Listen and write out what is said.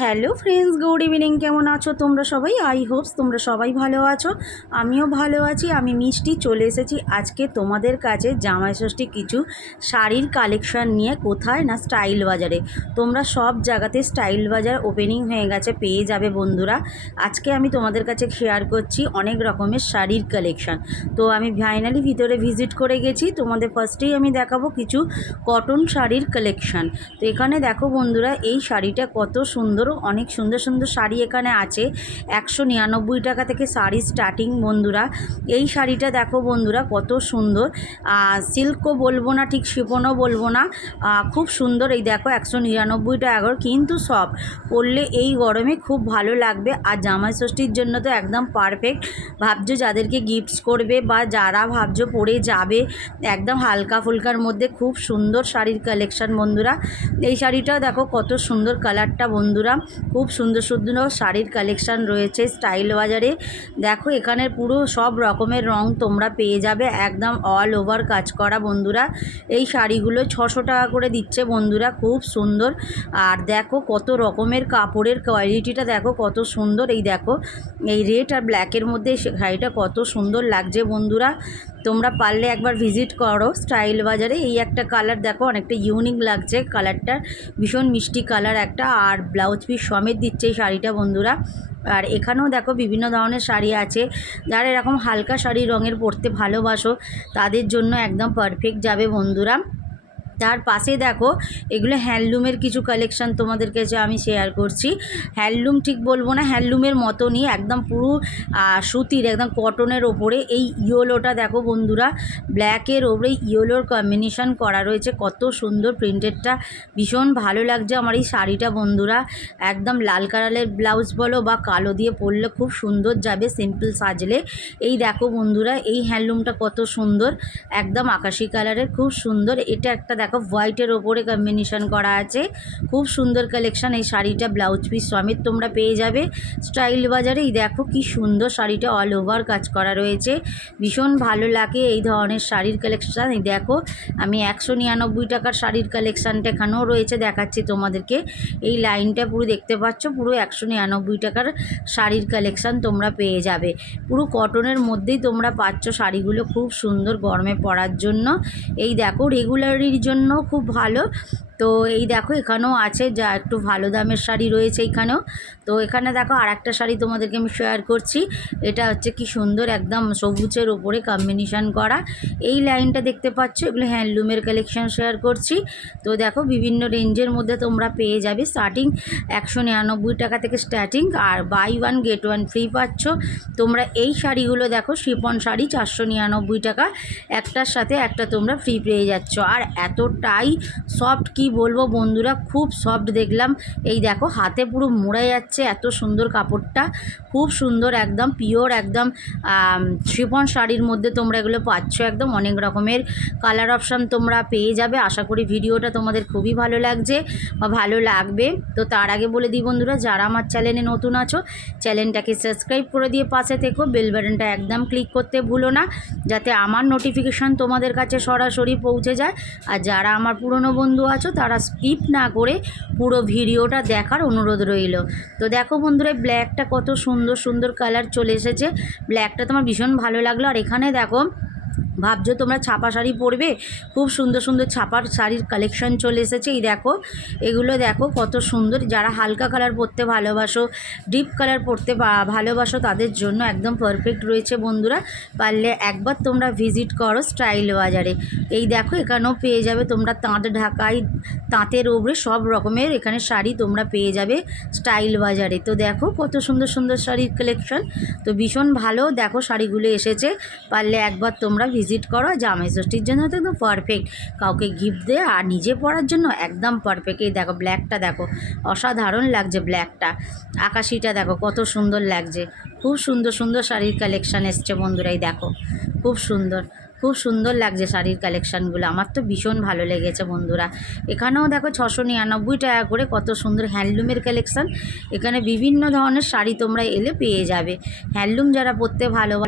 Hello friends, good evening. কেমন আছো তোমরা সবাই? আই হোপস তোমরা সবাই ভালো আছো। আমিও ভালো আছি। আমি মিষ্টি চলে এসেছি আজকে তোমাদের কাছে জামাই ষষ্ঠী কিছু শাড়ির কালেকশান নিয়ে। কোথায় না, স্টাইল বাজারে। তোমরা সব জায়গাতে স্টাইল বাজার ওপেনিং হয়ে গেছে, পেয়ে যাবে বন্ধুরা। আজকে আমি তোমাদের কাছে শেয়ার করছি অনেক রকমের শাড়ির কালেকশান। তো আমি ফাইনালি ভিতরে ভিজিট করে গেছি। তোমাদের ফার্স্টেই আমি দেখাবো কিছু কটন শাড়ির কালেকশান। তো এখানে দেখো বন্ধুরা, এই শাড়িটা কত সুন্দর, অনেক সুন্দর সুন্দর শাড়ি এখানে আছে। 199 টাকা থেকে শাড়ি স্টার্টিং বন্ধুরা। এই শাড়িটা দেখো বন্ধুরা কত সুন্দর, সিল্কও বলবো না, ঠিক শিফনও বলবো না, খুব সুন্দর। এই দেখো 199 টাকা, কিন্তু সব পরলে এই গরমে খুব ভালো লাগবে। আর জামাই ষষ্ঠীর জন্য তো একদম পারফেক্ট। ভাবছো যাদেরকে গিফটস করবে বা যারা ভাবছো পরে যাবে, একদম হালকা ফুলকার মধ্যে খুব সুন্দর শাড়ির কালেকশান বন্ধুরা। এই শাড়িটাও দেখো কত সুন্দর কালারটা বন্ধুরা। খুব সুন্দর সুন্দর শাড়ির কালেকশান রয়েছে স্টাইল বাজারে। দেখো এখানে পুরো সব রকমের রং তোমরা পেয়ে যাবে, একদম অল ওভার কাজ করা বন্ধুরা। এই শাড়িগুলো 600 টাকা করে দিচ্ছে বন্ধুরা, খুব সুন্দর। আর দেখো কত রকমের কাপড়ের কোয়ালিটিটা দেখো কত সুন্দর। এই দেখো এই রেড আর ব্ল্যাকের মধ্যে শাড়িটা কত সুন্দর লাগছে বন্ধুরা। তোমরা পারলে একবার ভিজিট করো স্টাইল বাজারে। এই একটা কালার দেখো, অনেকটা ইউনিক লাগছে কালারটা, ভীষণ মিষ্টি কালার একটা। আর ব্লাউজ পিস সমেত দিচ্ছে এই শাড়িটা বন্ধুরা। আর এখানেও দেখো বিভিন্ন ধরনের শাড়ি আছে। যারা এরকম হালকা শাড়ি রঙের পরতে ভালোবাসো তাদের জন্য একদম পারফেক্ট যাবে বন্ধুরা। তার পাশে দেখো এগুলো হ্যান্ডলুমের কিছু কালেকশান তোমাদের কাছে আমি শেয়ার করছি। হ্যান্ডলুম ঠিক বলবো না, হ্যান্ডলুমের মতনই একদম পুরো সুতির, একদম কটনের ওপরে। এই ইয়েলোটা দেখো বন্ধুরা, ব্ল্যাকের ওপরে ইয়েলোর কম্বিনেশন করা রয়েছে, কত সুন্দর প্রিন্টেডটা, ভীষণ ভালো লাগছে আমার এই শাড়িটা বন্ধুরা। একদম লাল কালারের ব্লাউজ বলো বা কালো দিয়ে পরলে খুব সুন্দর যাবে সিম্পল সাজলে। এই দেখো বন্ধুরা এই হ্যান্ডলুমটা কত সুন্দর, একদম আকাশি কালারের, খুব সুন্দর। এটা একটা দেখো হোয়াইটের ওপরে কম্বিনেশন করা আছে, খুব সুন্দর কালেকশান। এই শাড়িটা ব্লাউজ পিস সমেত তোমরা পেয়ে যাবে স্টাইল বাজারে। এই দেখো কি সুন্দর শাড়িটা, অল ওভার কাজ করা রয়েছে, ভীষণ ভালো লাগে এই ধরনের শাড়ির কালেকশান। এই দেখো আমি 199 টাকার শাড়ির কালেকশানটা এখানেও রয়েছে, দেখাচ্ছি তোমাদেরকে। এই লাইনটা পুরো দেখতে পাচ্ছ, পুরো 199 টাকার শাড়ির কালেকশান তোমরা পেয়ে যাবে। পুরো কটনের মধ্যেই তোমরা পাচ্ছ শাড়িগুলো, খুব সুন্দর গরমে পরার জন্য। এই দেখো রেগুলারির জন্য খুব ভালো। তো এই দেখো এখানেও আছে যা একটু ভালো দামের শাড়ি রয়েছে এখানেও। তো এখানে দেখো আর একটা শাড়ি তোমাদেরকে আমি শেয়ার করছি। এটা হচ্ছে কি সুন্দর, একদম সবুজের ওপরে কম্বিনেশন করা। এই লাইনটা দেখতে পাচ্ছ, এগুলো হ্যান্ডলুমের কালেকশন শেয়ার করছি। তো দেখো বিভিন্ন রেঞ্জের মধ্যে তোমরা পেয়ে যাবে, স্টার্টিং 199 টাকা থেকে স্টার্টিং। আর buy one get one free পাচ্ছ তোমরা। এই শাড়িগুলো দেখো শিফন শাড়ি 499 টাকা, একটার সাথে একটা তোমরা ফ্রি পেয়ে যাচ্ছ। আর এতটাই সফট, কি বলবো বন্ধুরা, খুব সফট দেখলাম। এই দেখো হাতে পুরো মোড়া যাচ্ছে, এত সুন্দর কাপড়টা, খুব সুন্দর, একদম পিওর, একদম শিফন শাড়ির মধ্যে তোমরা এগুলো পাচ্ছ। একদম অনেক রকমের কালার অপশান তোমরা পেয়ে যাবে। আশা করি ভিডিওটা তোমাদের খুবই ভালো লাগছে বা ভালো লাগবে। তো তার আগে বলে দিই বন্ধুরা, যারা আমার চ্যানেলে নতুন আছো চ্যানেলটাকে সাবস্ক্রাইব করে দিয়ে পাশে থেকো, বেল বাটনটা একদম ক্লিক করতে ভুলো না, যাতে আমার নোটিফিকেশান তোমাদের কাছে সরাসরি পৌঁছে যায়। আর যারা আমার পুরনো বন্ধু আছো তারা স্কিপ না করে পুরো ভিডিওটা দেখার অনুরোধ রইল। তো দেখো বন্ধুরা ব্ল্যাকটা কত সুন্দর সুন্দর কালার চলে এসেছে, ব্ল্যাকটা তোমার ভীষণ ভালো লাগলো। আর এখানে দেখো ভাবছো তোমরা ছাপা শাড়ি পরবে, খুব সুন্দর সুন্দর ছাপার শাড়ির কালেকশন চলে এসেছে। এই দেখো এগুলো দেখো কত সুন্দর। যারা হালকা কালার পরতে ভালোবাসো, ডিপ কালার পরতে ভালোবাসো তাদের জন্য একদম পারফেক্ট রয়েছে বন্ধুরা। পারলে একবার তোমরা ভিজিট করো স্টাইল বাজারে। এই দেখো এখানেও পেয়ে যাবে তোমরা তাঁত ঢাকাই, তাঁতের উপরে সব রকমের এখানে শাড়ি তোমরা পেয়ে যাবে স্টাইল বাজারে। তো দেখো কত সুন্দর সুন্দর শাড়ির কালেকশন, তো ভীষণ ভালো দেখো শাড়িগুলো এসেছে। পারলে একবার তোমরা ভিজিট করো। জামাই ষষ্ঠীর জন্য তো একদম পারফেক্ট, কাউকে গিফট দেয় আর নিজে পরার জন্য একদম পারফেক্ট। এই দেখো ব্ল্যাকটা দেখো, অসাধারণ লাগছে ব্ল্যাকটা। আকাশিটা দেখো কত সুন্দর লাগছে, খুব সুন্দর সুন্দর শাড়ির কালেকশান এসছে বন্ধুরা। এই দেখো খুব সুন্দর, খুব সুন্দর লাগছে শাড়ির কালেকশানগুলো, আমার তো ভীষণ ভালো লেগেছে বন্ধুরা। এখানেও দেখো 699 টাকা করে কত সুন্দর হ্যান্ডলুমের কালেকশান। এখানে বিভিন্ন ধরনের শাড়ি তোমরা এলে পেয়ে যাবে। হ্যান্ডলুম যারা পরতে ভালোবাসে